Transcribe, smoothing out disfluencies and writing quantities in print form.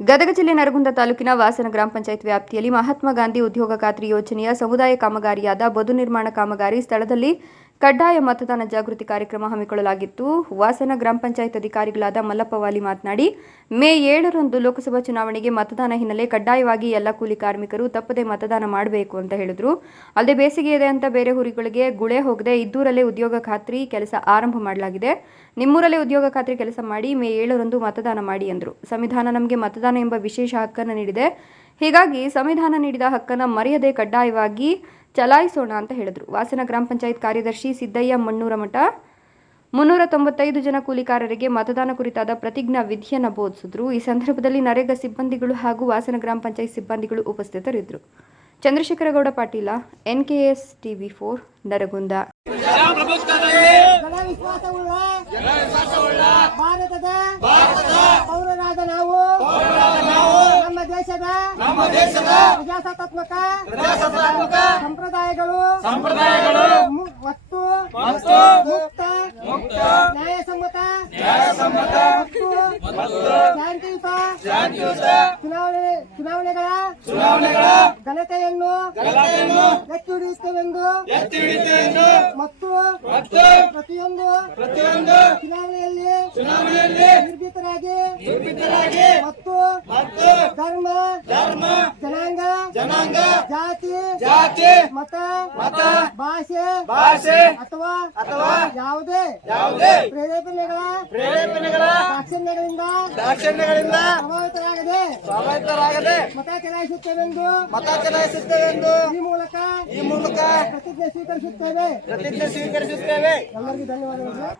ಗದಗ ಜಿಲ್ಲೆ ನರಗುಂದ ತಾಲೂಕಿನ ವಾಸನ ಗ್ರಾಮ ಪಂಚಾಯತ್ ವ್ಯಾಪ್ತಿಯಲ್ಲಿ ಮಹಾತ್ಮ ಗಾಂಧಿ ಉದ್ಯೋಗ ಖಾತ್ರಿ ಯೋಜನೆಯ ಸಮುದಾಯ ಕಾಮಗಾರಿಯಾದ ಬದು ನಿರ್ಮಾಣ ಕಾಮಗಾರಿ ಸ್ಥಳದಲ್ಲಿ ಕಡ್ಡಾಯ ಮತದಾನ ಜಾಗೃತಿ ಕಾರ್ಯಕ್ರಮ ಹಮ್ಮಿಕೊಳ್ಳಲಾಗಿತ್ತು. ವಾಸನ ಗ್ರಾಮ ಪಂಚಾಯತ್ ಅಧಿಕಾರಿಗಳಾದ ಮಲ್ಲಪ್ಪ ವಾಲಿ ಮಾತನಾಡಿ, ಮೇ 7ರಂದು ಲೋಕಸಭಾ ಚುನಾವಣೆಗೆ ಮತದಾನ ಹಿನ್ನೆಲೆ ಕಡ್ಡಾಯವಾಗಿ ಎಲ್ಲ ಕೂಲಿ ಕಾರ್ಮಿಕರು ತಪ್ಪದೆ ಮತದಾನ ಮಾಡಬೇಕು ಅಂತ ಹೇಳಿದ್ರು. ಅಲ್ಲದೆ ಬೇಸಿಗೆ ಇದೆ ಅಂತ ಬೇರೆ ಊರುಗಳಿಗೆ ಗುಳೆ ಹೋಗದೆ ಇದ್ದೂರಲ್ಲೇ ಉದ್ಯೋಗ ಖಾತ್ರಿ ಕೆಲಸ ಆರಂಭ ಮಾಡಲಾಗಿದೆ. ನಿಮ್ಮೂರಲ್ಲೇ ಉದ್ಯೋಗ ಖಾತ್ರಿ ಕೆಲಸ ಮಾಡಿ ಮೇ 7ರಂದು ಮತದಾನ ಮಾಡಿ ಎಂದರು. ಸಂವಿಧಾನ ನಮಗೆ ಮತದಾನ ಎಂಬ ವಿಶೇಷ ಹಕ್ಕನ್ನು ನೀಡಿದೆ. ಹೀಗಾಗಿ ಸಂವಿಧಾನ ನೀಡಿದ ಹಕ್ಕನ್ನು ಮರೆಯದೆ ಕಡ್ಡಾಯವಾಗಿ ಚಲಾಯಿಸೋಣ ಅಂತ ಹೇಳಿದರು. ವಾಸನ ಗ್ರಾಮ ಪಂಚಾಯತ್ ಕಾರ್ಯದರ್ಶಿ ಸಿದ್ದಯ್ಯ ಮಣ್ಣೂರಮಠ 395 ಜನ ಕೂಲಿಕಾರರಿಗೆ ಮತದಾನ ಕುರಿತಾದ ಪ್ರತಿಜ್ಞಾ ವಿಧಿಯನ್ನು ಬೋಧಿಸಿದರು. ಈ ಸಂದರ್ಭದಲ್ಲಿ ನರೇಗಾ ಸಿಬ್ಬಂದಿಗಳು ಹಾಗೂ ವಾಸನ ಗ್ರಾಮ ಪಂಚಾಯತ್ ಸಿಬ್ಬಂದಿಗಳು ಉಪಸ್ಥಿತರಿದ್ದರು. Chandrashekargouda Patil, NKS TV4 Nargund. ಭಾರತದ ಪೌರರಾದ ನಾವು ನಮ್ಮ ದೇಶದ ಪ್ರಜಾಸತ್ತಾತ್ಮಕ ಸಂಪ್ರದಾಯಗಳು ಮತ್ತು ಮುಕ್ತ ನ್ಯಾಯಸಮ್ಮತ ಶಾಂತಿಯುತ ಚುನಾವಣೆಗಳ ಘನತೆಯನ್ನು ಎತ್ತಿ ಹಿಡಿಯುತ್ತೇವೆಂದು ಮತ್ತು ಪ್ರತಿಯೊಂದು ಚುನಾವಣೆಯಲ್ಲಿ ನಿರ್ಭೀತರಾಗಿ ಮತ್ತು ಧರ್ಮ ಜನಾಂಗ ಜಾತಿ ಮತ ಭಾಷೆ ಅಥವಾ ಯಾವುದೇ ಪ್ರೇರೇಪಣೆಗಳ ದಾಕ್ಷಿಣ್ಯಗಳಿಂದ ಪ್ರಭಾವಿತರಾಗದೆ ಮತ ಚಲಾಯಿಸುತ್ತೇವೆಂದು ಈ ಮೂಲಕ ಪ್ರತಿಜ್ಞೆ ಸ್ವೀಕರಿಸುತ್ತೇವೆ. ಎಲ್ಲರಿಗೂ ಧನ್ಯವಾದಗಳು.